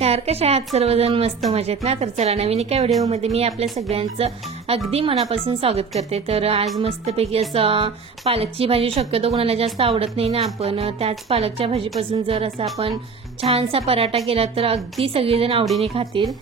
नमस्कार, कशा आहात सर्वजण? मस्त मजेत ना? तर चला नवीन एका व्हिडिओमध्ये मी आपल्या सगळ्यांचं अगदी मनापासून स्वागत करते। तर आज मस्तपैकी असं पालकची भाजी शक्यतो कोणाला जास्त आवडत नाही ना, आपण त्याच पालकच्या भाजीपासून जर असा आपण छानसा पराठा केला तर अगदी सगळेजण आवडीने खातील।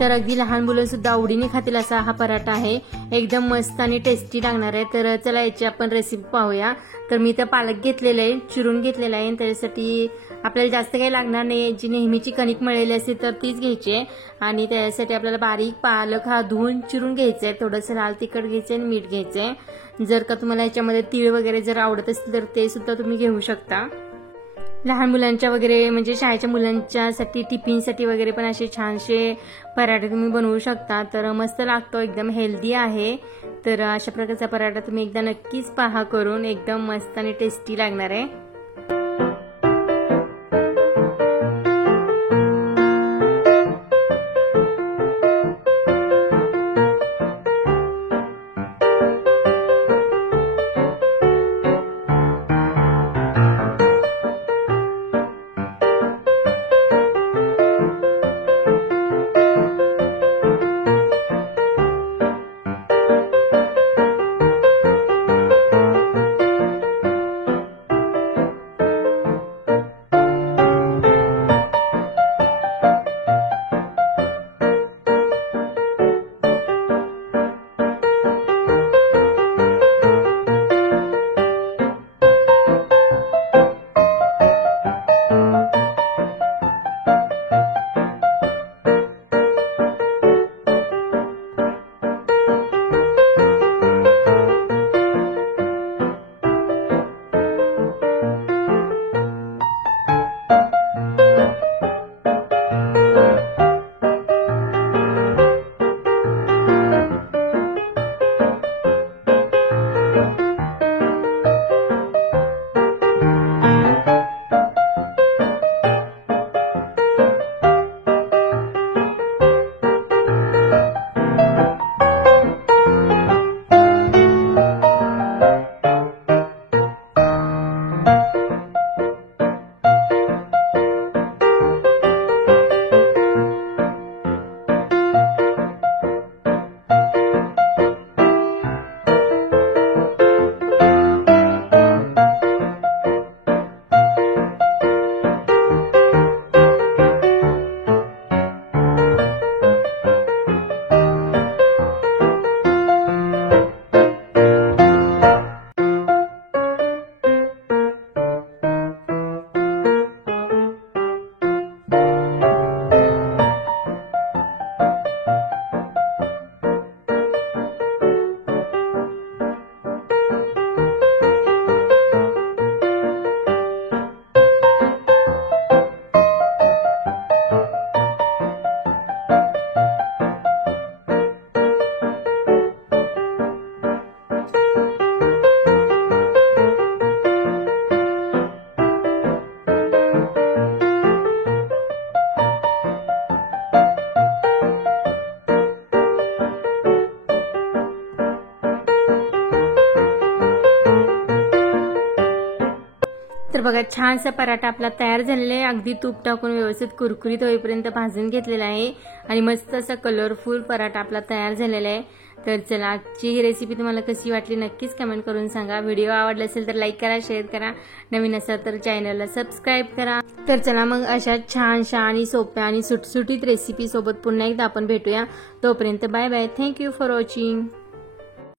तर अगदी लहान मुलं सुद्धा आवडीने खातील असा हा पराठा आहे, एकदम मस्त आणि टेस्टी लागणार आहे। तर चला याची आपण रेसिपी पाहूया। तर मी तर पालक घेतलेला आहे, चिरून घेतलेला आहे। त्यासाठी आपल्याला जास्त काही लागणार नाही, जी नेहमीची कणिक मळलेली असते तर तीच घ्यायची आहे। आणि त्यासाठी आपल्याला बारीक पालक हा धुवून चिरून घ्यायचा आहे, थोडंसं लाल तिखट घ्यायचं आणि मीठ घ्यायचं आहे। जर का तुम्हाला याच्यामध्ये तीळ वगैरे जर आवडत असतील तर ते सुद्धा तुम्ही घेऊ शकता। लहान मुलांच्या वगैरे म्हणजे शाळेच्या मुलांच्यासाठी टिफिनसाठी वगैरे पण असे छानसे पराठे तुम्ही बनवू शकता। तर मस्त लागतो, एकदम हेल्दी आहे। तर अशा प्रकारचा पराठा तुम्ही एकदा नक्कीच पहा करून, एकदम मस्त आणि टेस्टी लागणार आहे। तर बघा, छानसा पराठा आपला तयार झालेला आहे। अगदी तूप टाकून व्यवस्थित कुरकुरीत होईपर्यंत भाजून घेतलेला आहे आणि मस्त असा कलरफुल पराठा आपला तयार झालेला आहे। तर चला, आजची ही रेसिपी तुम्हाला कशी वाटली नक्कीच कमेंट करून सांगा। व्हिडिओ आवडला असेल तर लाईक करा, शेअर करा, नवीन असाल तर चॅनलला सबस्क्राईब करा। तर चला मग अशा छानशा आणि सोप्या आणि सुटसुटीत रेसिपी सोबत पुन्हा एकदा आपण भेटूया। तोपर्यंत bye bye, thank you for watching.